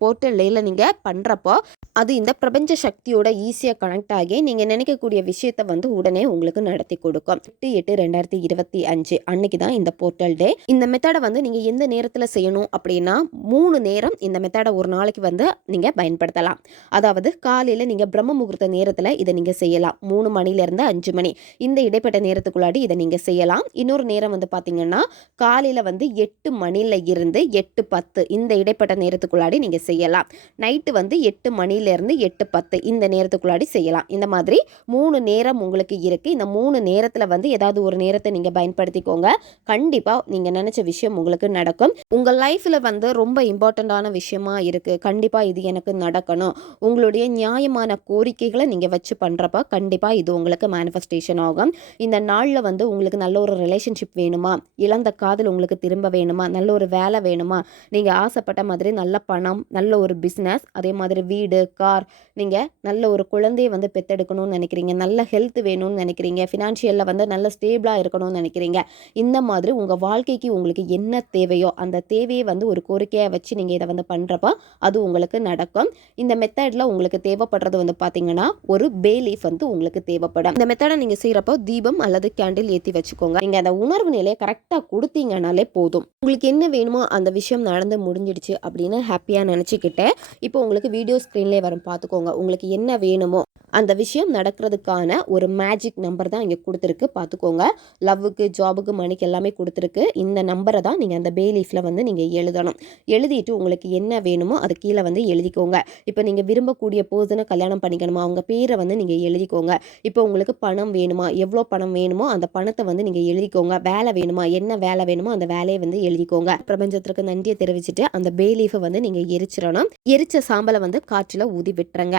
போர்ட்டலில் நீங்கள் பண்ணுறப்போ அது இந்த பிரபஞ்ச சக்தியோட ஈஸியாக கனெக்ட் ஆகி நீங்கள் நினைக்கக்கூடிய விஷயத்த வந்து உடனே உங்களுக்கு நடத்தி கொடுக்கும். 8/8/2025 அன்னைக்கு தான் இந்த போர்ட்டல் டே. இந்த மெத்தடை வந்து நீங்கள் எந்த நேரத்தில் செய்யணும் அப்படின்னா 3 நேரம் இந்த மெத்தடை ஒரு நாளைக்கு வந்து நீங்கள் பயன்படுத்தலாம். அதாவது காலையில் நீங்கள் பிரம்ம முகூர்த்த நேரத்தில் இதை நீங்கள் செய்யலாம். 3 மணிலேருந்து 5 மணி இந்த இடைப்பட்ட நேரத்துக்குள்ளாடி இதை நீங்கள் செய்யலாம். இன்னொரு நேரம் வந்து பார்த்தீங்கன்னா காலையில் வந்து 8 மணியில் இருந்து 8:10 இந்த இடைப்பட்ட நேரத்துக்குள்ளாடி நீங்கள் செய்யலாம். நைட்டு வந்து 8 மணிலேருந்து 8:10 இந்த நேரத்துக்குள்ளாடி செய்யலாம். இந்த மாதிரி 3 நேரம் உங்களுக்கு இருக்குது. இந்த 3 நேரத்தில் வந்து ஏதாவது ஒரு நேரத்தை நீங்கள் பயன்படுத்திக்கோங்க. கண்டிப்பாக நீங்கள் நினச்ச விஷயம் உங்களுக்கு நடக்கும். உங்கள் லைஃப்பில் வந்து ரொம்ப இம்பார்ட்டண்ட்டான விஷயமா இருக்குது, கண்டிப்பாக இது எனக்கு நடக்கணும், உங்களுடைய நியாயமான கோரிக்கைகளை நீங்கள் வச்சு பண்ணுறப்ப கண்டிப்பாக இது உங்களுக்கு மேனிஃபெஸ்டேஷன் ஆகும். இந்த நாளில் வந்து உங்களுக்கு நல்ல ஒரு ரிலேஷன்ஷிப் வேணுமா, இழந்த காதல் உங்களுக்கு திரும்ப வேணுமா, நல்ல ஒரு வேலை வேணுமா, நீங்கள் ஆசைப்பட்ட மாதிரி நல்ல பணம், நல்ல ஒரு பிஸ்னஸ், அதே மாதிரி வீடு, கார், நீங்கள் நல்ல ஒரு குழந்தையை வந்து பெற்றெடுக்கணும்னு நினைக்கிறீங்க, நல்ல ஹெல்த் வேணும்னு நினைக்கிறீங்க, ஃபினான்ஷியலில் வந்து நல்ல ஸ்டேபிளாக இருக்கணும்னு நினைக்கிறீங்க. இந்த மாதிரி உங்கள் வாழ்க்கைக்கு உங்களுக்கு என்ன தேவையோ அந்த தேவையை வந்து ஒரு கோரிக்கையை வச்சு நீங்கள் இதை வந்து பண்ணுறப்ப அது உங்களுக்கு நடக்கும். இந்த மெத்தடில் உங்களுக்கு தேவைப்படுறது வந்து பார்த்தீங்கன்னா ஒரு பே லீஃப் வந்து உங்களுக்கு தேவைப்படும். இந்த மெத்தடை நீங்கள் செய்கிறப்போ தீபம் அல்லது கேண்டில் ஏற்றி வச்சுக்கோங்க. நீங்கள் அந்த உணர்வு நிலையை கரெக்டாக கொடுத்தீங்கனாலே போதும். உங்களுக்கு என்ன வேணுமோ அந்த விஷயம் நடந்து முடிஞ்சிடுச்சு அப்படின்னு ஹாப்பியாக நினச்சிக்கிட்டு இப்போ உங்களுக்கு வீடியோ ஸ்க்ரீன்லேயே வரும், பார்த்துக்கோங்க. உங்களுக்கு என்ன வேணுமோ அந்த விஷயம் நடக்கிறதுக்கான ஒரு மேஜிக் நம்பர் தான் இங்கே கொடுத்துருக்கு, பார்த்துக்கோங்க. லவ்வுக்கு, ஜாபுக்கு, மணிக்கு எல்லாமே கொடுத்துருக்கு. இந்த நம்பரை தான் நீங்கள் அந்த பே லீஃபில் வந்து நீங்கள் எழுதணும். எழுதிட்டு உங்களுக்கு என்ன வேணுமோ அது கீழே வந்து எழுதிக்கோங்க. இப்போ நீங்கள் விரும்பக்கூடிய பர்சனை கல்யாணம் பண்ணிக்கணுமா, அவங்க பேரை வந்து நீங்கள் எழுதிக்கோங்க. இப்போ உங்களுக்கு பணம் வேணுமா, எவ்வளோ பணம் வேணுமோ அந்த பணத்தை வந்து நீங்கள் எழுதிக்கோங்க. வேலை வேணுமா, என்ன வேலை வேணுமோ அந்த வேலையை வந்து எழுதிக்கோங்க. பிரபஞ்சத்திற்கு நன்றியை தெரிவிச்சுட்டு அந்த பே லீஃபை வந்து நீங்கள் எரிச்சிடணும். எரிச்ச சாம்பலை வந்து காற்றில் ஊதி விட்டுருங்க.